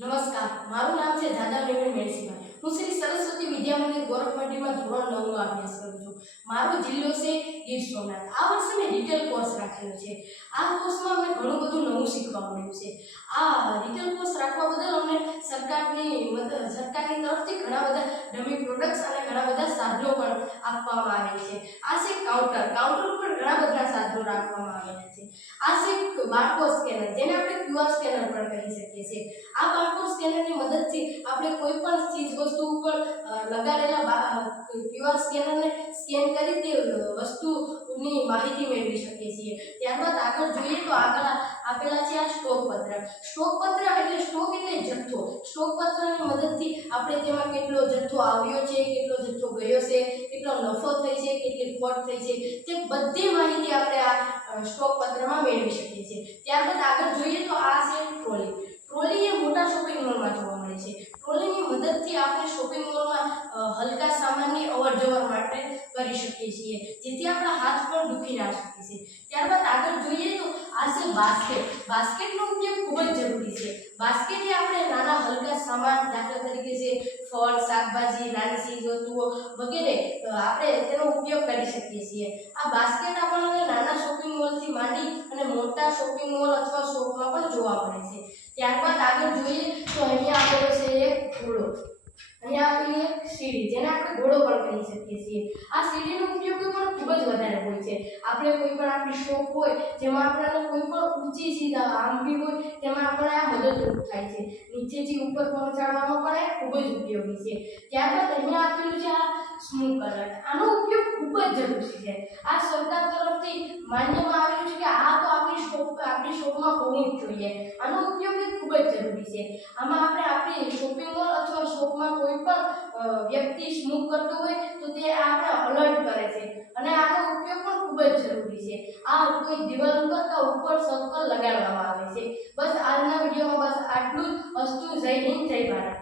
નમસ્કાર, મારું નામ છે દાદા પ્રવીણ મેણસીભાઈ. હું શ્રી સરસ્વતી વિદ્યા મંદિર ગોરખમંડીમાં ધોરણ 9 નો અભ્યાસ કરું છું. મારો જિલ્લો છે ગીર સોમનાથ. આ વર્ષે મેં રિટેલ કોર્સ રાખેલો છે. આ કોર્સમાં અમને ઘણું બધું નવું શીખવા મળ્યું છે. આ રિટેલ કોર્સ રાખવા બદલ અમને સરકારની તરફથી ઘણા બધા ડમી પ્રોડક્ટ્સ અને ઘણા બધા સાધનો પણ આપવામાં આવે છે. આ છે કાઉન્ટર ઉપર ઘણા બધા સાધનો રાખવામાં આવેલા છે. આ છે બારકોડ સ્કેનર, જેને આપણે QR સ્કેનર પણ કહી શકીએ છીએ. આ બારકોડ સ્કેનરની મદદથી આપણે કોઈ પણ ચીજ વસ્તુ ઉપર લગાડેલા QR સ્કેનરને સ્કેન કરી તે વસ્તુની માહિતી મેળવી શકીએ છીએ. ત્યારબાદ આગળ જોઈએ તો આગળ આપેલા છે આ સ્ટોક પત્ર. સ્ટોક એટલે જથ્થો. સ્ટોક પત્રની મદદથી આપણે તેમાં કેટલો જથ્થો આવ્યો છે, કેટલો જથ્થો ગયો છે, કેટલો નફો થઈ છે, કેટલી ખોટ થઈ છે, તે બધી માહિતી આપણે આ સ્ટોક પત્રમાં મેળવી શકીએ છીએ. ત્યારબાદ આગળ જોઈએ તો આ છે ટ્રોલી એ મોટા શોપિંગ મોલમાં જોવા મળે છે. ટ્રોલીની મદદથી આપણે શોપિંગ મોલમાં હલકા સામાનની અવર જવર માટે કરી શકીએ છીએ, જેથી આપણા હાથ પણ દુખી ના શકે છે. ત્યારબાદ આગળ જોઈએ તો આ છે બાસ્કેટનો ઉપયોગ ખૂબ જ જરૂરી છે. બાસ્કેટ એ આપણે નાના હલકા સામાન, દાખલા તરીકે છે ફળ, શાકભાજી, નાની ચીજ વસ્તુઓ વગેરે આપણે તેનો ઉપયોગ કરી શકીએ છીએ. આ બાસ્કેટ આપણને નાના શોપિંગ મોલથી માંડી અને મોટા શોપિંગ મોલ અથવા શોપમાં પણ જોવા મળે છે. ત્યારબાદ આગળ જોઈએ તો અહીંયા આપેલો છે એક ઘોડો. અહીંયા આપેલી એક સીડી, જેને આપણે ઘોડો પણ કહી શકીએ છીએ. આ સીડીનો ઉપયોગ પણ ખૂબ જ વધારે હોય છે. આપણે કોઈ પણ આપણી શોપ હોય જેમાં આપણને કોઈ પણ ઊંચી ચીજ આંબી હોય તેમાં આપણને આ મદદરૂપ થાય છે. નીચેથી ઉપર પહોંચાડવામાં પણ એ ખૂબ જ ઉપયોગી છે. ત્યારબાદ અહીંયા આપેલું છે આ સ્મૂથ કલર. આનો ઉપયોગ ખૂબ જ જરૂરી છે. આ સરકાર તરફથી માન્યમાં આવેલું છે કે આ તો આપણી શોપમાં હોવું જ જોઈએ. આનો ઉપયોગ ખૂબ જ જરૂરી છે. આમાં આપણે આપણી શોપિંગ મોલ અથવા શોપમાં કોઈ પણ વ્યક્તિ સ્મોક કરતો હોય તો તે આપણે અલર્ટ કરે છે અને આનો ઉપયોગ પણ ખૂબ જ જરૂરી છે. આ કોઈ દિવાલ ઉપર કે ઉપર સર્કલ લગાડવામાં આવે છે. બસ આજના વિડીયોમાં બસ આટલું જ. અસ્તુ. જય હિન્દ, જય ભારત.